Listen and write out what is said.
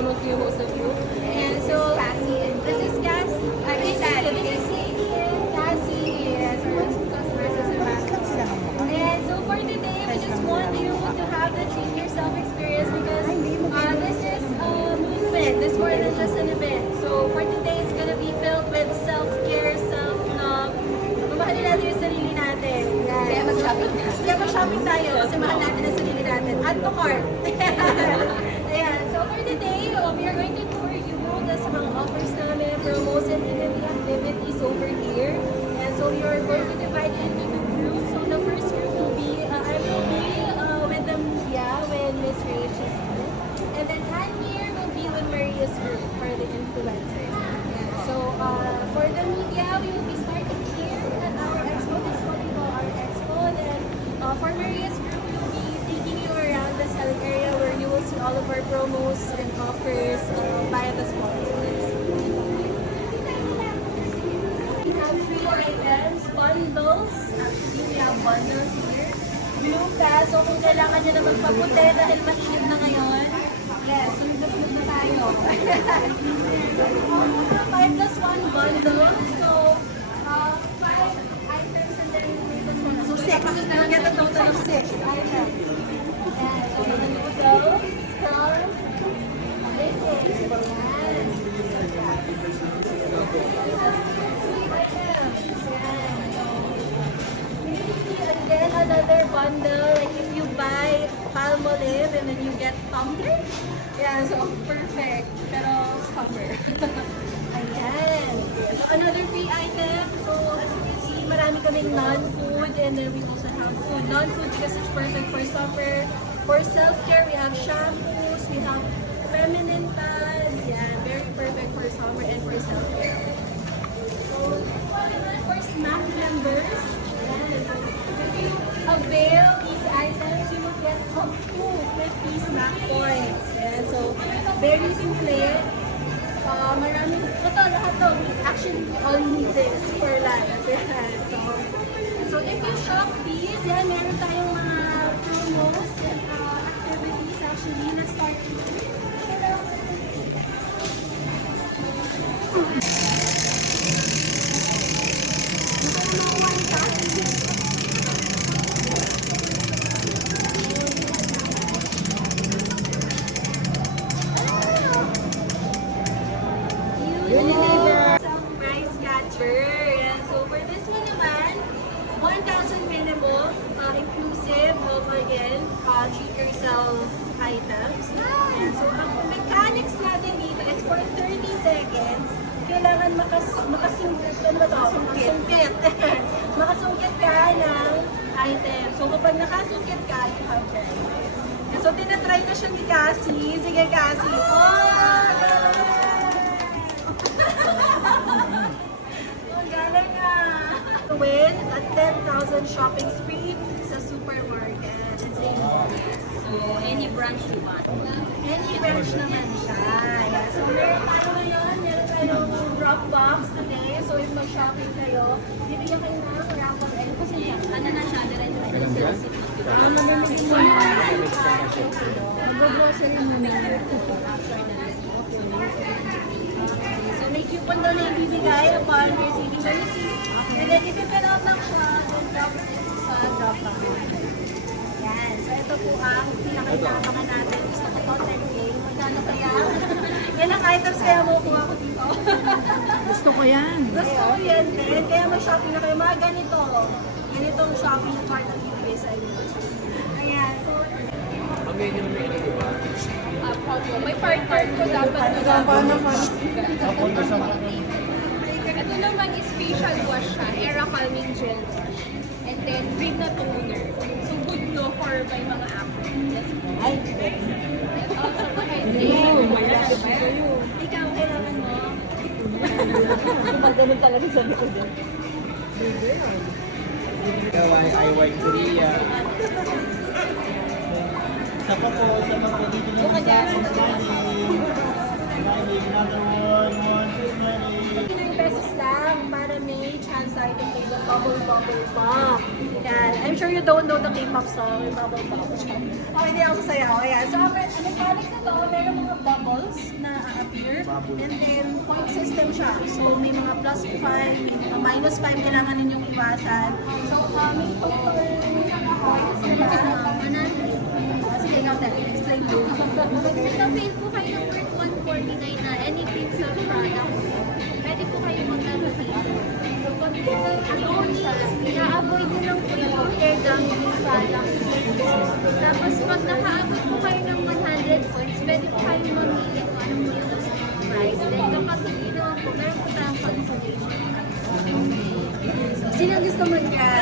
some of you, most of you. And so, this is Cassie. Cassie, yes, our customer service ambassador. And so for today, we just want you to have the treat yourself experience because this is a movement. This more than just an event. So for today, it's gonna be filled with self-care, self-love. Mamahalin natin yung sarili natin. Yes. Kaya mag-shopping tayo. Kaya mag-shopping tayo kasi mahal natin ang sarili natin. Add to cart. Ayan. So for today, we are going to tour you sa mga offers namin, promos and activities over here. And so we are going to divide into two groups. So the first group will be, I will be with the media, with Miss Rachel's group. And then Han here will be with Maria's group for the influencers. Yeah. So for the media, we will be starting here at our expo. This is what we call our expo. And then for Maria's group, we will be taking you around the selling area where you will see all of our promos and offers via the sponsors. We have three items, bundles. Actually, we have bundles here. Blue pass, so kung kailangan nyo na magpaputi dahil mahinip na ngayon, yes, sunod na tayo. 5 plus 1 bundle. So, 5 items and then so 6. We'll get a total of 6 items. And so, the noodles from this is again, another bundle, like if you buy Palmolive and then you get tumbler. Yeah, so perfect. Pero summer. Ayan. So another free item. So as you can see, marami kaming non-food and then we also have food. Non-food because it's perfect for summer. For self-care, we have shampoos, we have feminine pads. Yeah, very perfect for summer and for self-care. So for SMAC members, if you avail these items, you will get up to 50 SMAC points. Yeah, so very simple. Maraming, ito lahat to. Actually, we all need this for life. So if you shop these, yan, meron tayong mga promos and activities actually na start. Price catcher. Yeah. So for this one naman, 1,000 minimum, inclusive of again, treat yourself items. And so ang mechanics natin dito is for 30 seconds, kailangan makasungkit. Ano ba ito? Makasungkit. Makasungkit ka ng item. So kapag nakasungkit ka, you have 10 points. So tinatry na siya ni Cassie. Sige Cassie. Galing nga. Win at 10,000 shopping spree sa supermarket. So, any branch you want. Any branch naman siya. Yeah. So, meron tayo ngayon. Meron tayong drop box today. So, if mag-shopping kayo, bibigyan kayo ng raffle and kasi Ano na siya, diretso siya sa sales. mag-grocery muna. So, may coupon daw na ibibigay upon receiving the receipt. And then, if you fill out lang siya, then drop sa drop box. Yan. So, ito po ang pinakailangan natin. Gusto ko to, 10K. Magkano kaya? Ilang items kaya makukuha ko dito? Gusto ko yan. Gusto ko yan din. Kaya mag-shopping na kayo. Mga ganito. Ganitong shopping cart ang ibigay sa inyo. Ayan. So, May part-part ko dapat na Ito naman is facial wash siya, Era Calming Gel Wash. And then, green na toner. So, good to for may mga acne. Ay, Also, hydrate. ikaw kailangan mo. ganun talaga sabi ko din. DIY Korea. Sapa po dito na sa another one, 9 pesos lang para may chance tayo to play the Bubble Pop. Yan. I'm sure you don't know the K-pop song, yung Bubble Pop. Okay, hindi ako sasayaw. Ayan. So, ano mechanics ito, meron mga bubbles na appear. And then, point system siya. So, may mga plus 5, minus 5 kailangan ninyong iwasan. So, may total points is 100. Sige, ikaw tayo. Explain mo. Naka-fail po kayo ng worth 149 na any pixel product. Pwede po kayo maglaro dito. So, pag alone siya, ina-avoid nyo lang po yung air gambling product. Tapos, pag naka-abot po kayo ng 100 points, pwede po kayo mamili kung ano po yung gusto ng price. Then, kapag hindi naman po, meron po tayong consolation. Sino gusto mag-try?